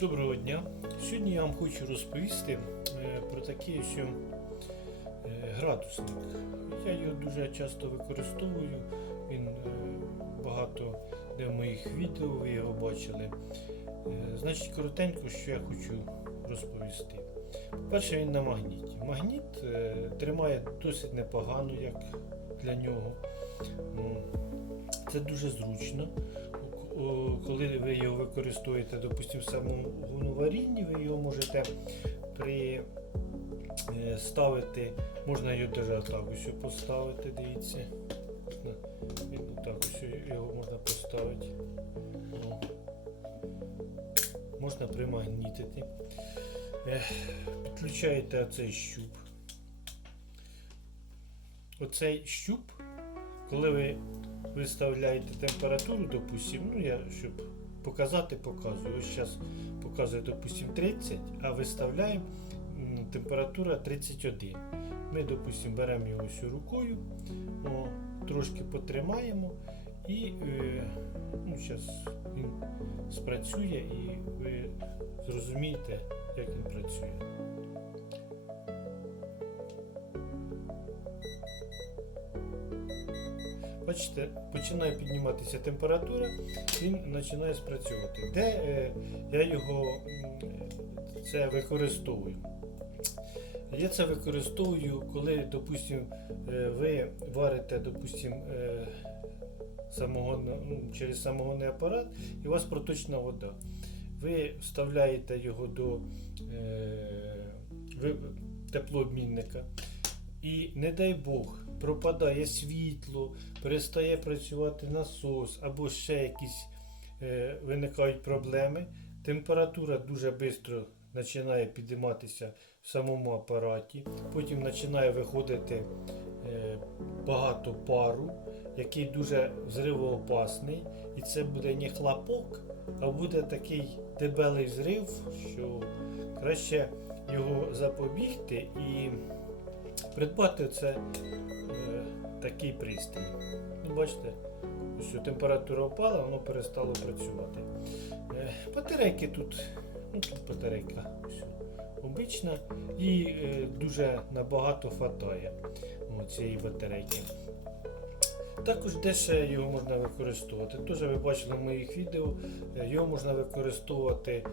Доброго дня! Сьогодні я вам хочу розповісти е, про такий ось е, градусник. Я його дуже часто використовую, він е, багато де в моїх відео ви його бачили. Значить, коротенько, що я хочу розповісти. По-перше, він на магніті. Магніт тримає досить непогано, як для нього. Це дуже зручно. Коли ви його використовуєте, допустимо, в самому варінні, ви його можете при е, можна його навіть так ось поставити, дивіться. Так ось його можна поставити. Можна примагнітити. Підключаєте оцей щуп. Оцей щуп, коли ви виставляєте температуру, допустим, ну я щоб показати, показую. Ось зараз показує, допустим, 30, а виставляємо температура 31. Ми, допустим, беремо його ось рукою, о, трошки потримаємо і е, ну, зараз він спрацює і ви зрозумієте, як він працює. Бачите, починає підніматися температура, він починає спрацьовувати. Де е, я його це використовую? Я це використовую, коли, допустим, е, ви варите, допустим, е, самогонно- ну, через самогонний апарат і у вас проточна вода. Ви вставляєте його до е, теплообмінника. І не дай Бог, пропадає світло, перестає працювати насос або ще якісь е, виникають проблеми. Температура дуже швидко починає підійматися в самому апараті. Потім починає виходити е, багато пару, який дуже взривоопасний. І це буде не хлопок, а буде такий дебелий взрив, що краще його запобігти і придбати це такий пристрій. Ну, бачите, що температура впала, воно перестало працювати. Е, батарейки тут, ну тут батарейка ось, обична і е, дуже набагато хватає цієї батарейки. Також де ще його можна використовувати. Теж ви бачили в моїх відео, е, його можна використовувати